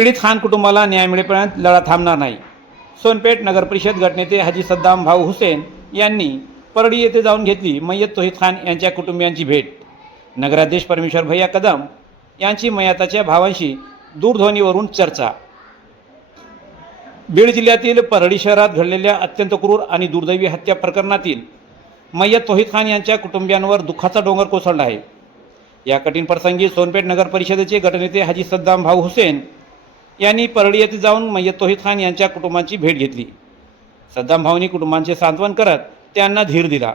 पीडित खान कुटुंबाला न्याय मिळेपर्यंत लढा थांबणार नाही। सोनपेठ नगर परिषद गटनेते हाजी सद्दाम भाऊ हुसेन यांनी परडी येथे जाऊन घेतली मय्यत तौहीद खान यांच्या कुटुंबियांची भेट। नगराध्यक्ष परमेश्वर भैया कदम यांची मयताच्या भावांशी दूरध्वनीवरून चर्चा। बीड जिल्ह्यातील परडी शहरात घडलेल्या अत्यंत क्रूर आणि दुर्दैवी हत्या प्रकरणातील मय्यत तौहीद खान यांच्या कुटुंबियांवर दुःखाचा डोंगर कोसळला आहे। या कठीण प्रसंगी सोनपेठ नगर परिषदेचे गटनेते हाजी सद्दाम भाऊ हुसेन यांनी परडी येथे जाऊन मय्यत तौहीद खान यांच्या कुटुंबांची भेट घेतली। सद्दाम भाऊंनी कुटुंबांचे सांत्वन करत त्यांना धीर दिला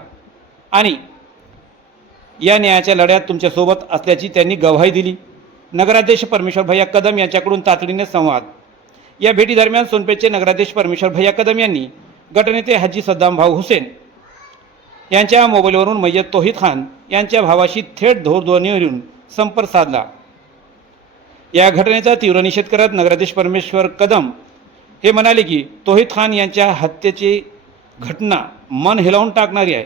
आणि या न्यायाच्या लढ्यात तुमच्यासोबत असल्याची त्यांनी गवाही दिली। नगराध्यक्ष परमेश्वर भैया कदम यांच्याकडून तातडीने संवाद। या भेटीदरम्यान सोनपेठचे नगराध्यक्ष परमेश्वर भैया कदम यांनी गटनेते हाजी सद्दाम भाऊ हुसेन यांच्या मोबाईलवरून मय्यत तौहीद खान यांच्या भावाशी थेट दूरध्वनीवरून संपर्क साधला। या घटनेचा तीव्र निषेध करत नगराध्यक्ष परमेश्वर कदम हे म्हणाले की तौहीद खान यांच्या हत्येची घटना मन हिलावून टाकणारी आहे।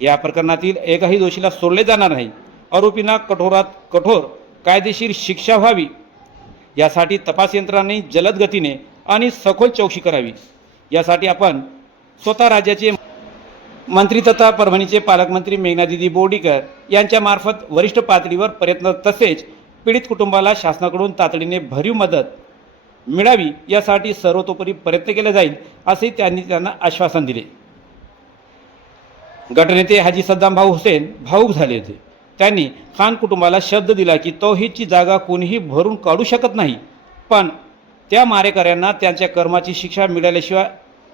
या प्रकरणातील एकही दोषीला सोडले जाणार नाही। आरोपींना कठोरात कठोर कायदेशीर शिक्षा व्हावी यासाठी तपास यंत्रणांनी जलद गतीने आणि सखोल चौकशी करावी। यासाठी आपण स्वतः राज्याचे मंत्री तथा परभणीचे पालकमंत्री मेघनादिदी बोर्डीकर यांच्या मार्फत वरिष्ठ पातळीवर प्रयत्न तसेच पीडित कुटुंबाला शासनाकडून तातडीने भरीव मदत मिळावी यासाठी सर्वतोपरी प्रयत्न केले जाईल असे त्यांना आश्वासन दिले। गटनेते हाजी सद्दाम भाऊ हुसेन भाऊक झाले होते। त्यांनी खान कुटुंबाला शब्द दिला की तौहीदची जागा कोणीही भरून काढू शकत नाही, पण त्या मारेकऱ्यांना त्यांच्या कर्माची शिक्षा मिळाल्याशिवाय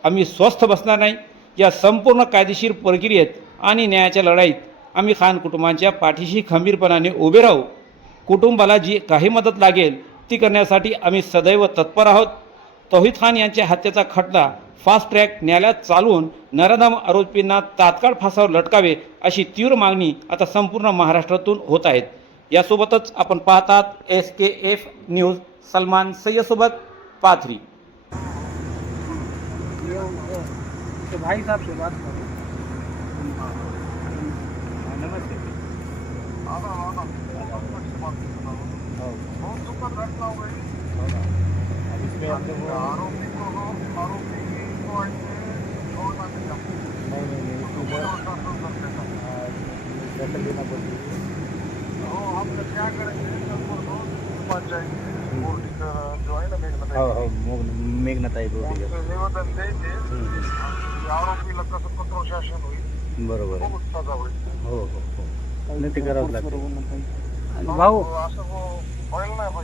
आम्ही स्वस्थ बसणार नाही। या संपूर्ण कायदेशीर प्रक्रियेत आणि न्यायाच्या लढाईत आम्ही खान कुटुंबांच्या पाठीशी खंबीरपणाने उभे राहू। कुटुंबाला जी काही मदत लागेल ती करण्यासाठी आम्ही सदैव तत्पर आहोत। तौहीद खान यांच्या हत्येचा खटला फास्ट ट्रॅक न्यायालयात चालवून नराधम आरोपींना तात्काळ फासावर लटकावे अशी तीव्र मागणी आता संपूर्ण महाराष्ट्रातून होत आहे। यासोबतच आपण पाहतात SKF न्यूज सलमान सय्यदसोबत पाथरी। तो भाई साहब से बात करो। नमस्ते। बहुत दुखद घटना हो गई। अब इसमें हम लोग आरोपी को ऐसे छोड़ना नहीं चाहिए। नहीं दखल लेना पड़ेगी। तो हम लोग क्या करेंगे, सबको पहुँच जाएंगे बोर्डी का जो है ना मेघनाताई बोर्डी निवेदन देंगे। आरोपीला कसं कठोर शासन होईल, बरोबर खूप सजा होईल। हो नाही ते करावंच लागतं भाऊ असं व्हायला नाही पाहिजे।